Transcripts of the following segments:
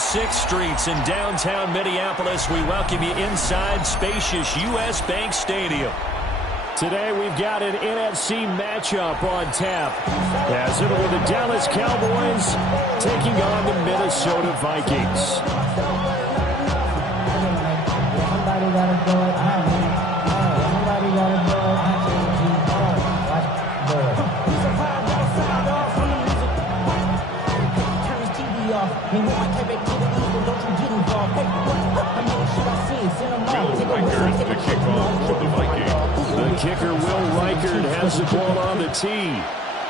6th Streets in downtown Minneapolis. We welcome you inside spacious U.S. Bank Stadium. Today we've got an NFC matchup on tap, as it'll be the Dallas Cowboys taking on the Minnesota Vikings. The kickoff for the Vikings. The kicker, Will Reichard, has the ball on the tee.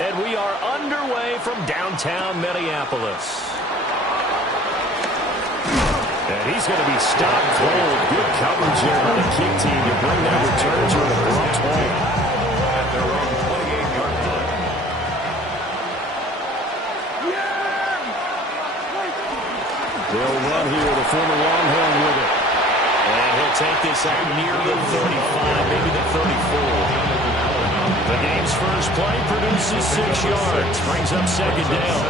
And we are underway from downtown Minneapolis. And he's going to be stopped cold. Good coverage there on the kick team to bring that return to an abrupt halt. At their own 28-yard line. They'll run here, the former Longhorn with it. And he'll take this out near the 35, maybe the 34. The game's first play produces 6 yards. Brings up second down.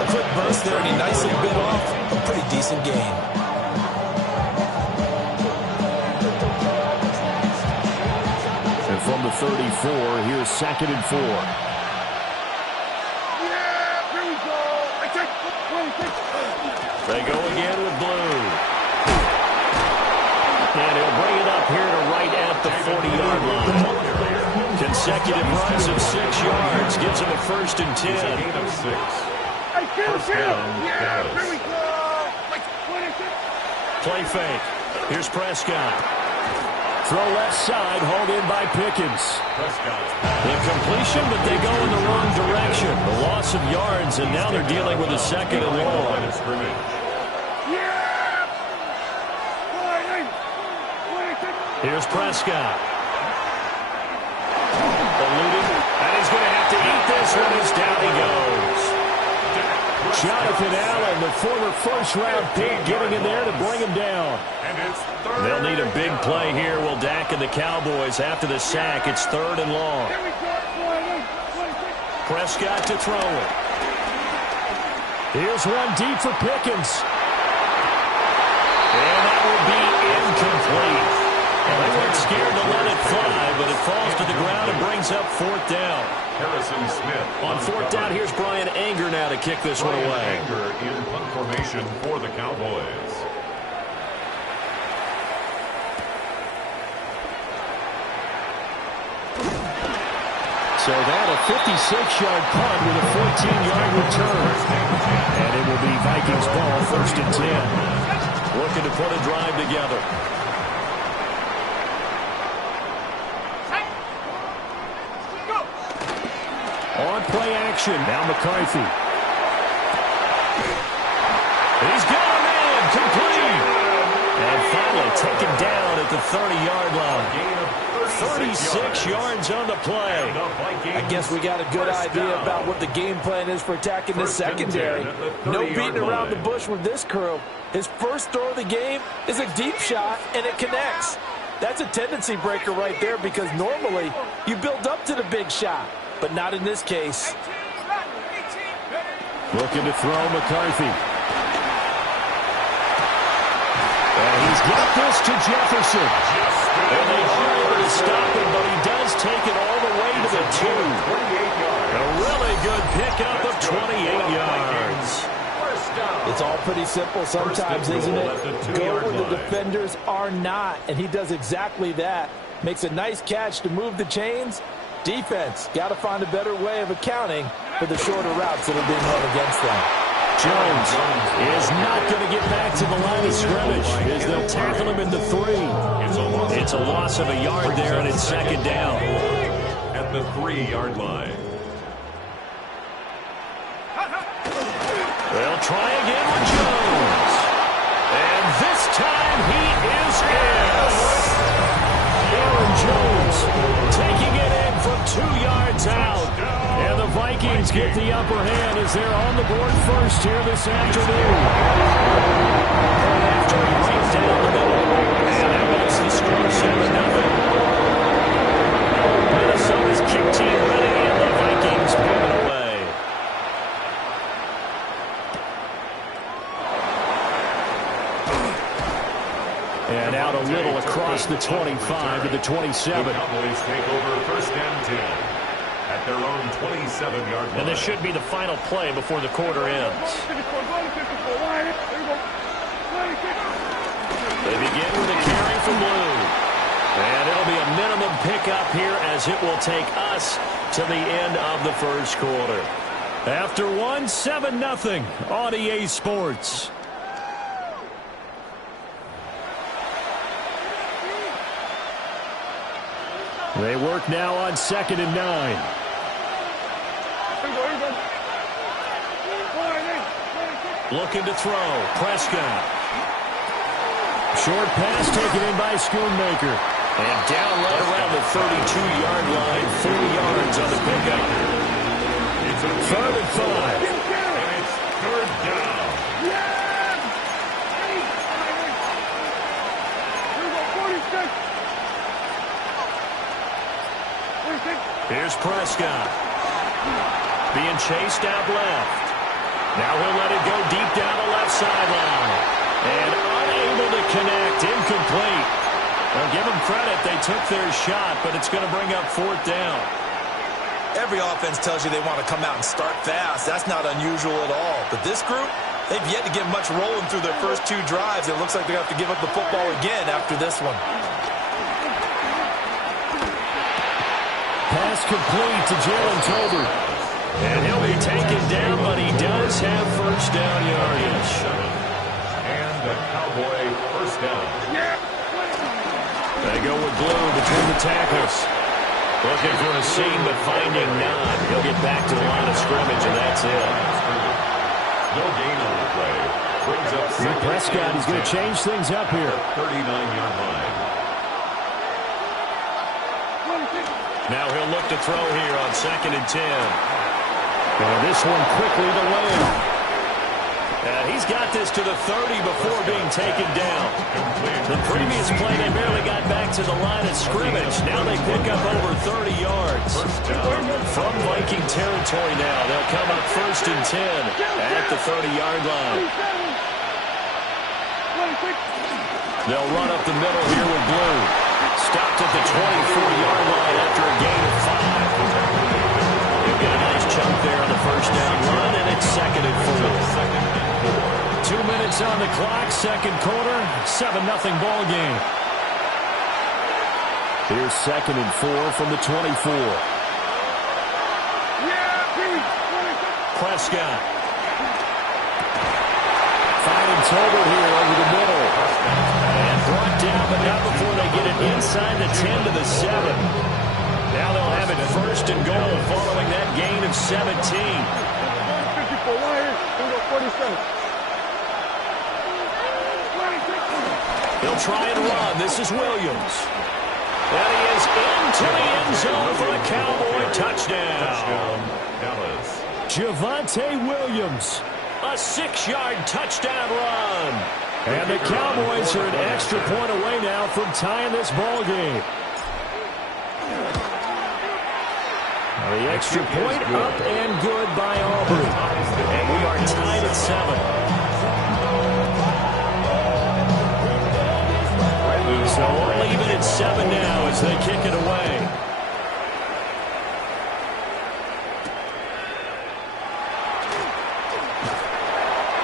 A quick burst there, and he nicely bit off a pretty decent gain. And from the 34, here's 2nd and 4. They go again with blue. And he'll bring it up here to right at the 40-yard line. Consecutive runs of 6 yards. Gives him a 1st and 10. First down, Dallas. Play fake. Here's Prescott. Throw left side, hauled in by Pickens. Incompletion, but they go in the wrong direction. The loss of yards, and now they're dealing with a 2nd and long. Here's Prescott. Eluding, and he's going to have to eat this one as down he goes. Jonathan Allen, the former first-round pick, getting in there to bring him down. They'll need a big play here. Will Dak and the Cowboys after the sack. It's 3rd and long. Prescott to throw it. Here's one deep for Pickens. And that will be incomplete. They weren't scared to let it fly, but it falls to the ground and brings up 4th down. Harrison Smith. On 4th down, here's Brian Anger now to kick this one away. Anger in punt formation for the Cowboys. So that a 56-yard punt with a 14-yard return. And it will be Vikings ball, 1st and 10. Looking to put a drive together. On play action, now McCarthy. He's got a man, complete. And finally taken down at the 30-yard line. 36 yards on the play. I guess we got a good idea about what the game plan is for attacking this secondary. No beating around the bush with this crew. His first throw of the game is a deep shot, and it connects. That's a tendency breaker right there, because normally you build up to the big shot, but not in this case. Looking to throw McCarthy. And he's got this to Jefferson. And they are able to stop him, but he does take it all the way to the 2. A really good pickup of 28 yards. It's all pretty simple sometimes, isn't it? Go where the defenders are not, and he does exactly that. Makes a nice catch to move the chains. Defense, got to find a better way of accounting for the shorter routes that are being run against them. Jones is not going to get back to the line of scrimmage as they'll tackle him in the 3. It's a loss of a yard there, and it's 2nd down. At the 3-yard line. They'll try again with Jones. And this time he is in. Aaron Jones taking it in from 2 yards out. And the Vikings get the upper hand as they're on the board first here this afternoon. After he breaks down the middle. And that makes the score 7-0. Minnesota's kick team ready, and the Vikings move it away. And out a little across the 25 to the 27. The Cowboys take over first and 10 at their own 27-yard line. And this should be the final play before the quarter ends. They begin with a carry from Blue. And it'll be a minimum pickup here as it will take us to the end of the first quarter. After 7-0 on EA Sports. They work now on 2nd and 9. Looking to throw. Prescott. Short pass taken in by Schoonmaker. And down low around the 32-yard line. 4 yards on the pickup. It's a 3rd and 5. And it's 3rd down. Here's Prescott. Being chased out left. Now he'll let it go deep down the left sideline. And unable to connect. Incomplete. Well, give them credit. They took their shot, but it's going to bring up 4th down. Every offense tells you they want to come out and start fast. That's not unusual at all. But this group, they've yet to get much rolling through their first 2 drives. It looks like they have to give up the football again after this one. Pass complete to Jalen Tolbert. And he'll be taken down, but he does have first down yardage. And the Cowboy first down. They go with Blue between the tackles. Looking for a seam, but finding none. He'll get back to the line of scrimmage, and that's it. No gain on the play. Brings up Prescott, he's going to change things up here. 39-yard line. Now he'll look to throw here on 2nd and 10. And this one quickly to Lamb. And he's got this to the 30 before being taken down. The previous play, they barely got back to the line of scrimmage. Now they pick up over 30 yards. From Viking territory now, they'll come up 1st and 10 at the 30-yard line. They'll run up the middle here with Blue. Stopped at the 24-yard line after a gain of 5. They've got a nice chunk there on the first down run, and it's 2nd and 4. 2 minutes on the clock, second quarter, 7-0 ball game. Here's 2nd and 4 from the 24. Prescott. Finding Tolbert here over the middle. And brought down, but not before they get it inside the 10 to the 7. Now they'll have it 1st and goal following that gain of 17. They'll try and run. This is Williams. And he is into the end zone for a Cowboy touchdown. Dallas. Javonte Williams. A 6-yard touchdown run. And the Cowboys are an extra point away now from tying this ball game. The extra point up and good by Auburn. And we are tied at 7. So only even at 7 now as they kick it away.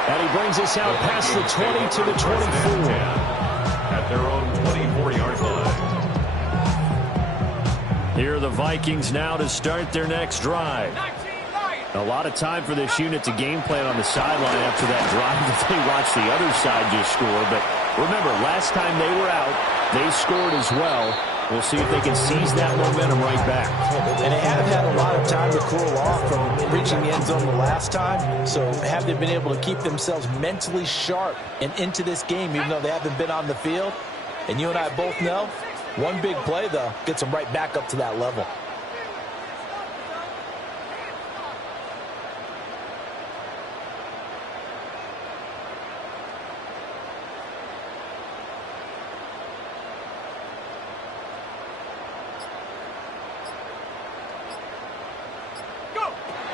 And he brings us out past the 20 to the 24. At their own 24-yard line. Here are the Vikings now to start their next drive. A lot of time for this unit to game plan on the sideline after that drive that they watched the other side just score. But remember, last time they were out, they scored as well. We'll see if they can seize that momentum right back. And they have had a lot of time to cool off from reaching the end zone the last time. So have they been able to keep themselves mentally sharp and into this game, even though they haven't been on the field? And you and I both know, one big play, though, gets them right back up to that level.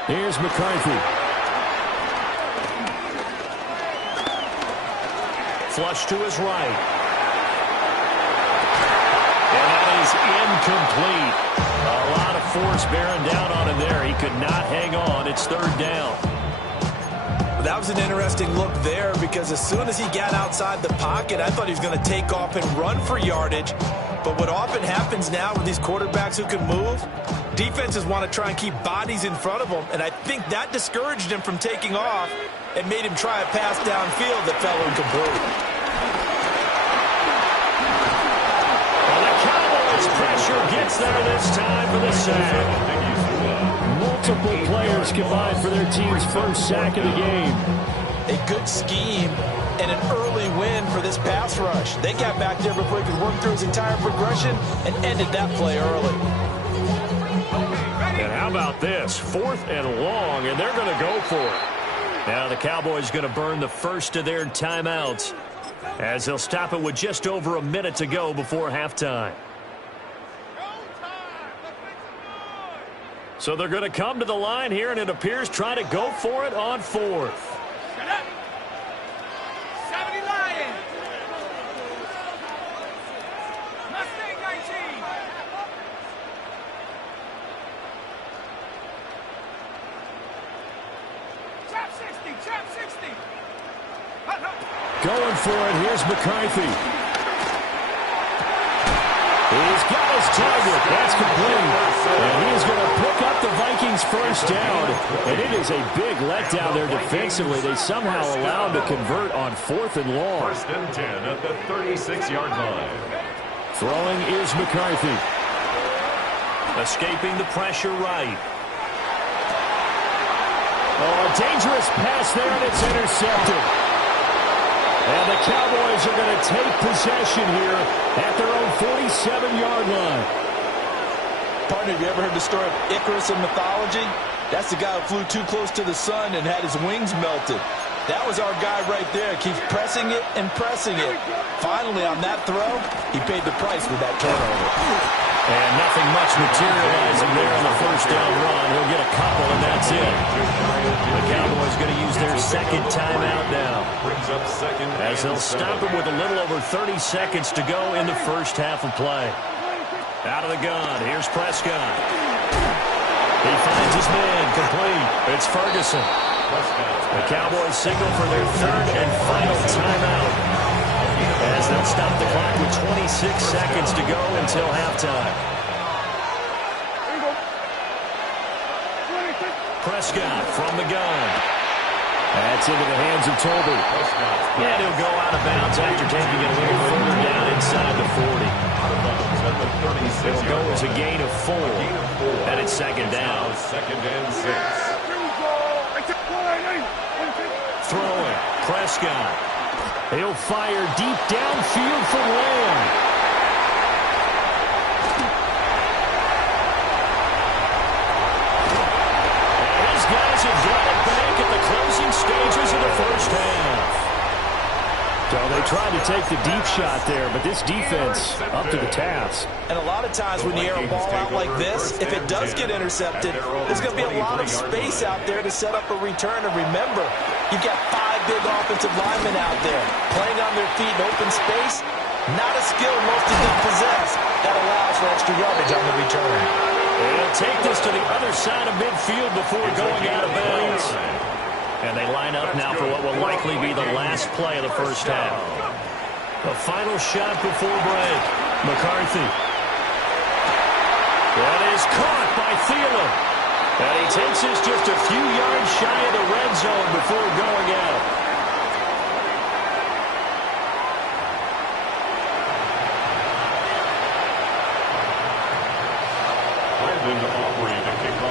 Here's McCarthy. Flush to his right. incomplete. A lot of force bearing down on him there. He could not hang on. It's third down. That was an interesting look there because as soon as he got outside the pocket, I thought he was going to take off and run for yardage. But what often happens now with these quarterbacks who can move, defenses want to try and keep bodies in front of them, and I think that discouraged him from taking off and made him try a pass downfield that fell incomplete. Well, the Cowboys' pressure gets there this time for the sack. Multiple players combined for their team's first sack of the game. A good scheme and an early win for this pass rush. They got back there before he could work through his entire progression and ended that play early. And how about this? 4th and long, and they're going to go for it. Now the Cowboys going to burn the first of their timeouts as they'll stop it with just over a minute to go before halftime. So they're going to come to the line here, and it appears trying to go for it on 4th. Shut up. 70 Lions. Mustang 19. Trap 60. Trap 60. Going for it. Here's McCarthy. He's got his target. That's complete. And he's going to pick up the Vikings' first down. And it is a big letdown there defensively. They somehow allowed to convert on 4th and long. 1st and 10 at the 36-yard line. Throwing is McCarthy. Escaping the pressure right. Oh, a dangerous pass there, and it's intercepted. And the Cowboys are going to take possession here at their own 47-yard line. Partner, have you ever heard the story of Icarus in mythology? That's the guy who flew too close to the sun and had his wings melted. That was our guy right there. Keeps pressing it and pressing it. Finally, on that throw, he paid the price with that turnover. And nothing much materializing there on the first down run. He'll get a couple, and that's it. The Cowboys going to use their second timeout now, as they'll stop it with a little over 30 seconds to go in the first half of play. Out of the gun, here's Prescott. He finds his man, complete. It's Ferguson. The Cowboys signal for their third and final timeout, as they'll stop the clock with 26 seconds to go until halftime. Prescott from the gun. That's into the hands of Toby. And he'll go out of bounds after taking it a little further down inside the 40. It'll go as a gain of 4. And it's second down. 2nd and 6. Throwing. Prescott. He'll fire deep downfield from Lamb. And his guys have got it back at the closing stages of the first half. So they tried to take the deep shot there, but this defense up to the task. And a lot of times when you air a ball out like this, if it does get intercepted, there's going to be a lot of space out there to set up a return. And remember, you've got 5 big offensive linemen out there playing on their feet in open space. Not a skill most of them possess that allows for extra yardage on the return. They'll take this to the other side of midfield before going out of bounds. And they line up now for what will likely be the last play of the first half. The final shot before break. McCarthy. That is caught by Thielen. And he takes us just a few yards shy of the red zone before going out.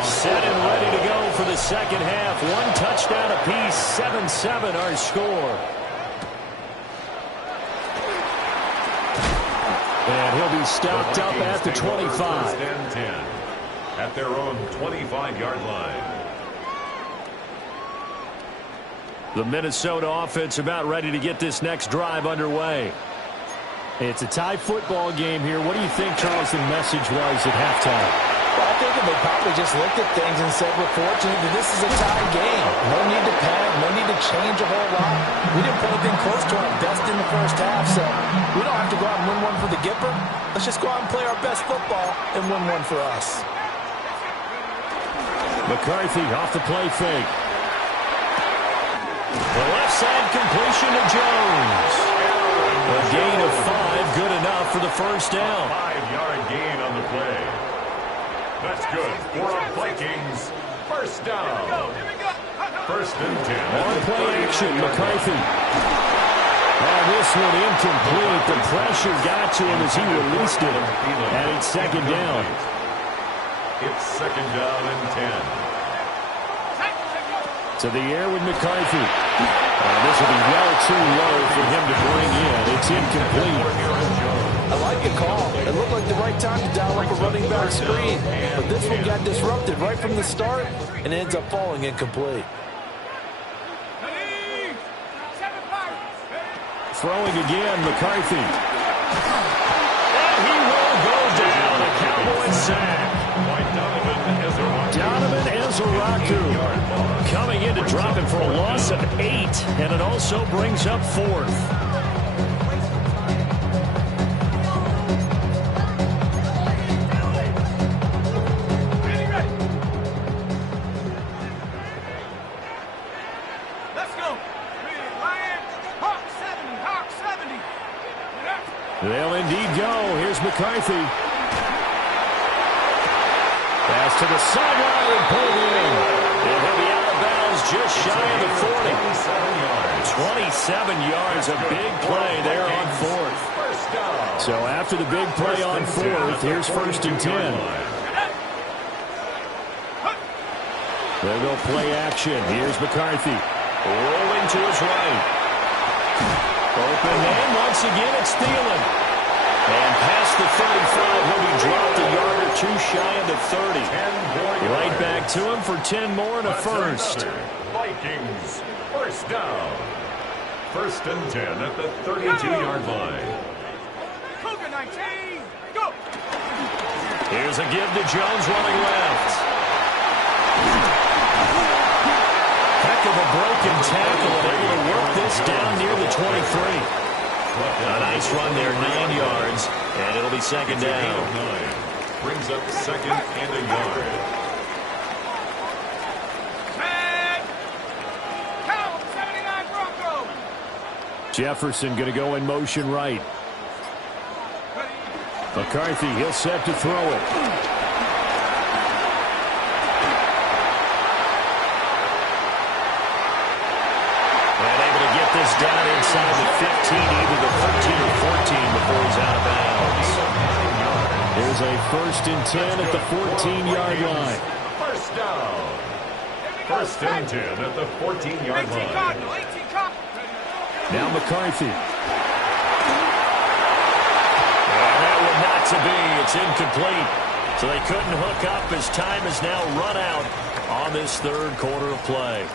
Set and ready to go for the second half. 1 touchdown apiece, 7-7 our score. And he'll be stopped up at the 25. 1st and 10 at their own 25-yard line. The Minnesota offense about ready to get this next drive underway. It's a tie football game here. What do you think, Charles, the message was at halftime? Well, I think they probably just looked at things and said, we're fortunate that this is a tie game. No need to panic, no need to change a whole lot. We didn't play anything close to our best in the first half, so we don't have to go out and win one for the Gipper. Let's just go out and play our best football and win one for us. McCarthy off the play fake. The left side completion to Jones. A gain of 5, good enough for the first down. 5-yard gain on the play. That's good for our Vikings. First down. First and 10. On play action, McCarthy. Oh, this one incomplete. The pressure got to him as he released it. And it's second down. It's second down and 10. To the air with McCarthy. This will be well too low for him to bring in. It's incomplete. I like the call. It looked like the right time to dial up a running back screen. But this one got disrupted right from the start and ends up falling incomplete. Throwing again, McCarthy. And he will go down. A Cowboy sack. Donovan Ezeraku coming in to drop him for a loss of 8, and it also brings up 4th. Let's go. Lion. Hawk 70. Hawk 70. They'll indeed go. Here's McCarthy. Pass to the sideline and pulled in. He'll be out of bounds just shy of the 40. 27 yards, a big play there on 4th. So after the big play on 4th, here's first and 10. They'll go play action. Here's McCarthy. Rolling to his right. Open man. Once again, it's Thielen. And past the 35, he'll be dropped a yard or 2 shy of the 30. Right back to him for 10 more and a first. Vikings, first down. First and 10 at the 32-yard line. Cougar 19. Go. Here's a give to Jones running left. Heck of a broken tackle and able to work this down near the 23. A nice run there, 9 yards, and it'll be second down. 9. Brings up second and a yard. Count 79 Broncos. Jefferson going to go in motion right. McCarthy, he'll set to throw it. This down inside the 15, either the 13 or 14 before he's out of bounds. Here's a first and 10 at the 14-yard line. First down. First and 10 at the 14-yard line. Now McCarthy. And that would not to be. It's incomplete. So they couldn't hook up as time is now run out on this third quarter of play.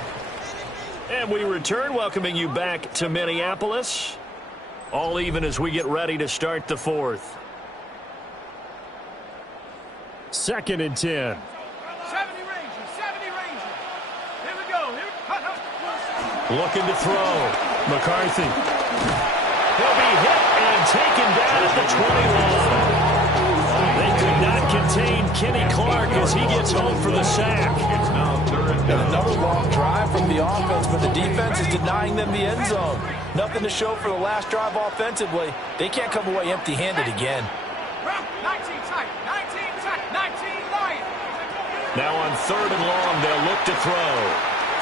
And we return, welcoming you back to Minneapolis. All even as we get ready to start the 4th. Second and 10. 70 Rangers. 70 Rangers. Here we go. Looking to throw. McCarthy. He'll be hit and taken down at the 20 line. They could not contain Kenny Clark as he gets home for the sack. It's now third and down. Another long drive from the offense, but the defense is denying them the end zone. Nothing to show for the last drive offensively. They can't come away empty-handed again. 19 tight. 19 tight. 19 Lion. Now on third and long, they'll look to throw.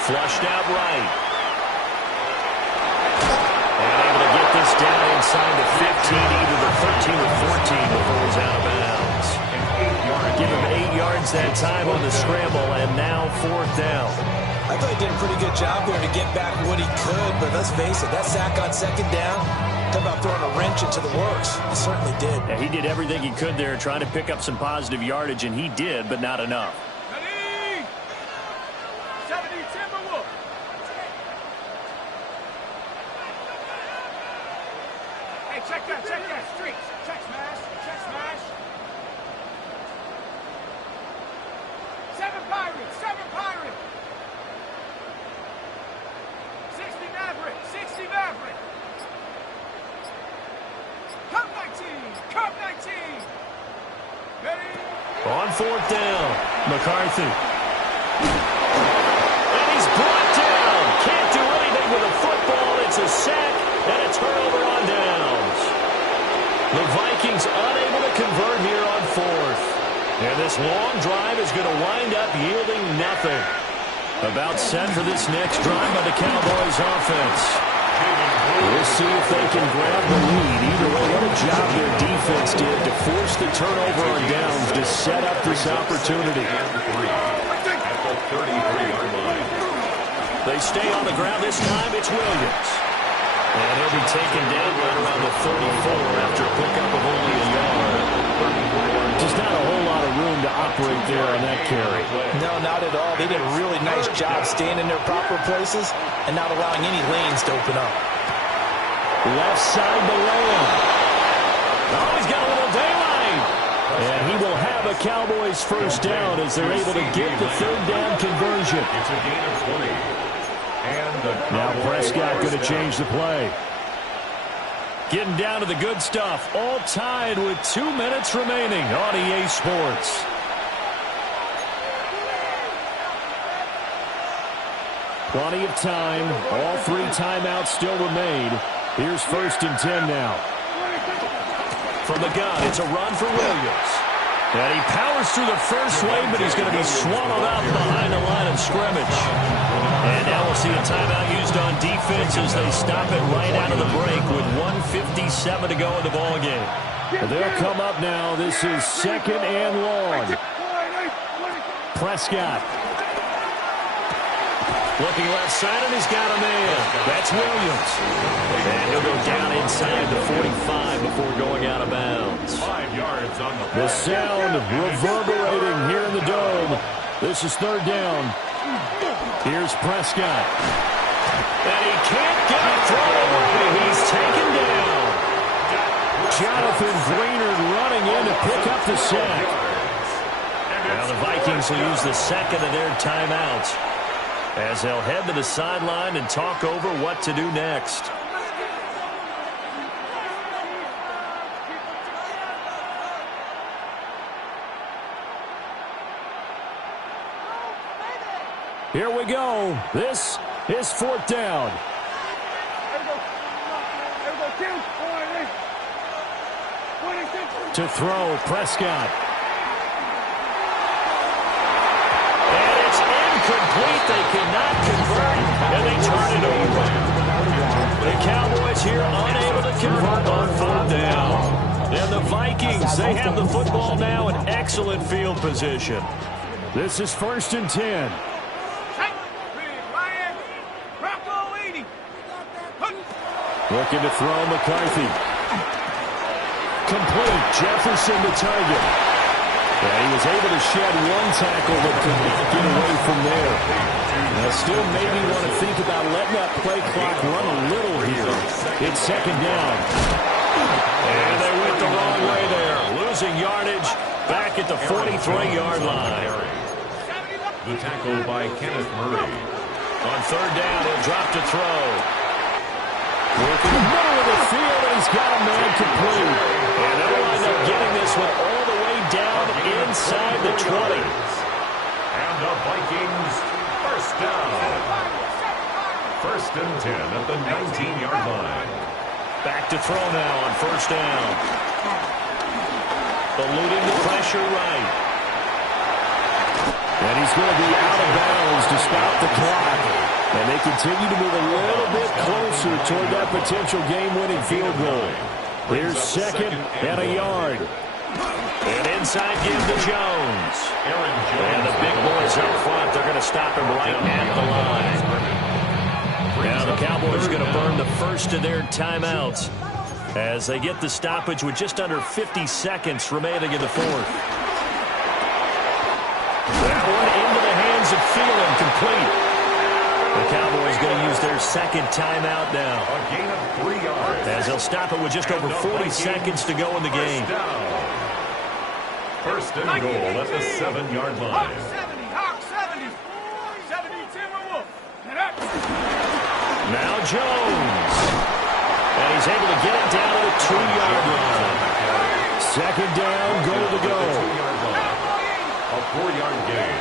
Flushed out right. And able to get this down inside the 15, either the 13 or 14 before he's out of bounds. Give him 8 yards that time on the scramble, and now 4th down. I thought he did a pretty good job there to get back what he could, but let's face it, that sack on second down, talk about throwing a wrench into the works. He certainly did. Yeah, he did everything he could there, trying to pick up some positive yardage, and he did, but not enough. 70 Timberwolves. Hey, check that. Streaks. Check smash. Pirates, 7 Pirates. 60 Maverick, 60 Maverick. Cup 19, Cup 19. Ready? On 4th down, McCarthy. And he's brought down. Can't do anything with a football. It's a sack and a turnover on downs. The Vikings unable to convert here on 4th. And this long drive is going to wind up yielding nothing. About set for this next drive by the Cowboys offense. We'll see if they can grab the lead. Either way, what a job their defense did to force the turnover on downs to set up this opportunity. They stay on the ground this time. It's Williams. And he'll be taken down right around the 34 after a pickup of only a yard. Just not a whole lot of room to operate there on that carry. No, not at all. They did a really nice job staying in their proper places and not allowing any lanes to open up. Left side to Lamb. Oh, he's got a little daylight. And he will have a Cowboys first down as they're able to get the 3rd down conversion. It's a gain of 20. Now Prescott going to change the play. Getting down to the good stuff. All tied with 2 minutes remaining on EA Sports. Plenty of time. All 3 timeouts still remain. Here's 1st and 10 now. From the gun, it's a run for Williams. And he powers through the first wave, but he's going to be swallowed up behind the line of scrimmage. And now we'll see a timeout used on defense as they stop it right out of the break with 1:57 to go in the ballgame. They'll come up now. This is 2nd and long. Prescott. Looking left side, and he's got a man. That's Williams. And he'll go down inside the 45 before going out of bounds. 5 yards on the play. The sound reverberating here in the Dome. This is 3rd down. Here's Prescott. And he can't get a throw away. He's taken down. Jonathan Greenard running in to pick up the sack. Now the Vikings will use the 2nd of their timeouts as they'll head to the sideline and talk over what to do next. Here we go. This is 4th down. To throw, Prescott. And it's incomplete. They cannot convert, and they turn it over. The Cowboys here unable to convert on 4th down. And the Vikings, they have the football now in excellent field position. This is 1st and 10. Looking to throw, McCarthy. Complete. Jefferson the target. And he was able to shed 1 tackle but could not get away from there. Now still maybe want to think about letting that play clock run a little here. It's 2nd down. And they went the wrong way there. Losing yardage back at the 43-yard line. The tackle by Kenneth Murray. On 3rd down, he'll drop to throw. Working the middle of the field, and he's got a man complete. And they'll wind up getting this one all the way down inside the 20. And the Vikings, first down. 1st and 10 at the 19-yard line. Back to throw now on 1st down. Eluding the pressure right. And he's going to be out of bounds to stop the clock. And they continue to move a little bit closer toward that potential game-winning field goal. Here's 2nd and a yard. And inside give to Jones. And the big boys up front, they're going to stop him right at the line. Now the Cowboys are going to burn the first of their timeouts as they get the stoppage with just under 50 seconds remaining in the 4th. That one into the hands of Thielen, complete. The Cowboys going to use their 2nd timeout now. A gain of 3 yards. As they'll stop it with just over 40 seconds to go in the game. 1st and goal at the 7-yard line. Jones. And he's able to get it down to the 2-yard line. Second down, goal to go. A 4-yard gain.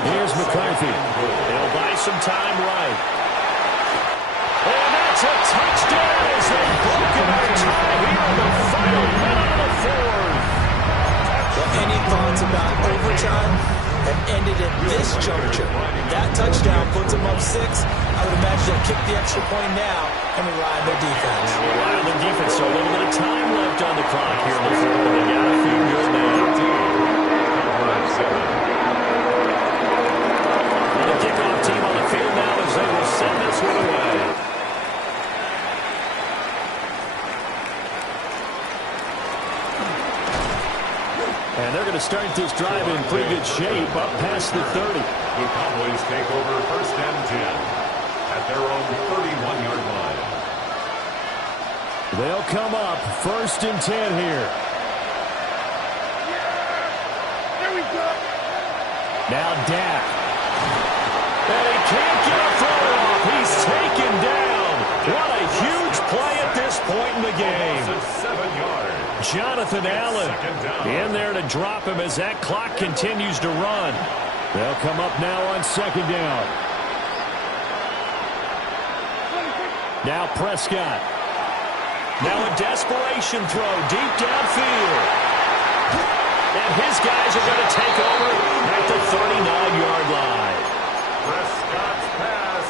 Here's McCarthy. They'll buy some time right. And that's a touchdown as they've broken our tie here in the final minute of the fourth. Well, any thoughts about overtime have ended at this juncture? That touchdown puts them up 6. I would imagine they'll kick the extra point now and rely on their defense. Now rely on their defense, so a little bit of time left on the clock here in the fourth. They got to feel good now. The kickoff team on the field now as they will send this one away. And they're going to start this drive in pretty good shape up past the 30. The Cowboys take over 1st and 10 at their own 31-yard line. They'll come up 1st and 10 here. There we go. Now Dak. And he can't get a throw off. He's taken down. What a huge play at this point in the game. 7 yards. Jonathan Allen in there to drop him as that clock continues to run. They'll come up now on 2nd down. Now Prescott. Now a desperation throw deep downfield. And his guys are going to take over at the 39-yard line. Prescott's pass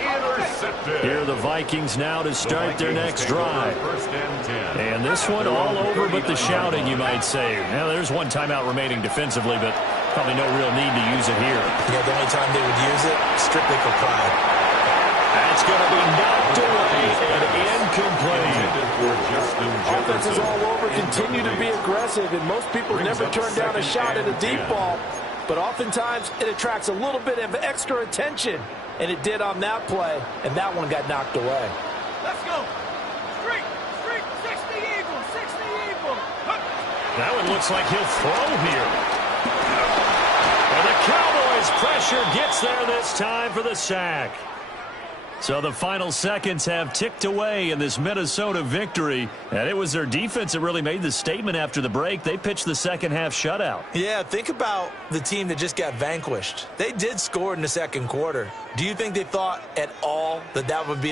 intercepted. Here are the Vikings now to start their next drive. 1st and 10. And this one all over but the shouting, you might say. Now, there's one timeout remaining defensively, but probably no real need to use it here. Yeah, the only time they would use it, strictly for pride. That's going to be knocked away and incomplete. Offense is all over, continue to be aggressive, and most people never turn down a shot at a deep ball. But oftentimes, it attracts a little bit of extra attention, and it did on that play, and that one got knocked away. Let's go. Streak, 60 Eagles, 60 Eagles. That one looks like he'll throw here. And the Cowboys' pressure gets there this time for the sack. So the final seconds have ticked away in this Minnesota victory. And it was their defense that really made the statement after the break. They pitched the second half shutout. Yeah, think about the team that just got vanquished. They did score in the second quarter. Do you think they thought at all that that would be